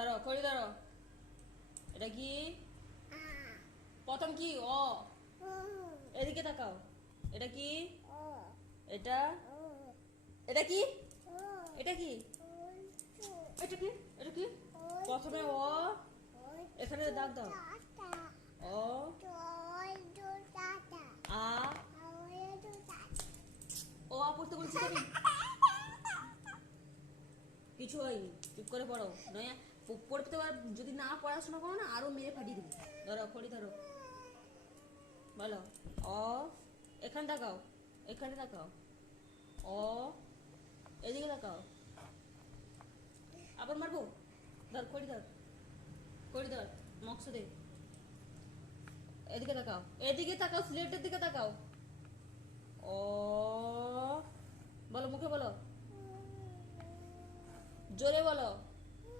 ধরো খড়ি ধরো। এটা কি? প্রথম কি? অ। এদিকে তাকাও। এটা কি? এটা এটা কি? এটা কি? এটা কি? এটা কি? প্রথমে অ, এখানে দাগ দাও। অ, আ। ও আ পড়তে বলছি তো আমি। কিছু হয়নি, চুপ করে পড়ো। নয় পড়তে যদি না পড়াশোনা করো না আরো মেরে ফাটিয়ে দেবো। ধরো খড়ি ধরো, বলো। অ, এখানে তাকাও, এখানে তাকাও। অ, এদিকে তাকাও। আবার মারবো। ধর খড়ি ধর, খড়ি ধর, মক্স দে। এদিকে তাকাও, এদিকে তাকাও, স্লেটের দিকে তাকাও। অ, বলো, মুখে বলো, জোরে বলো।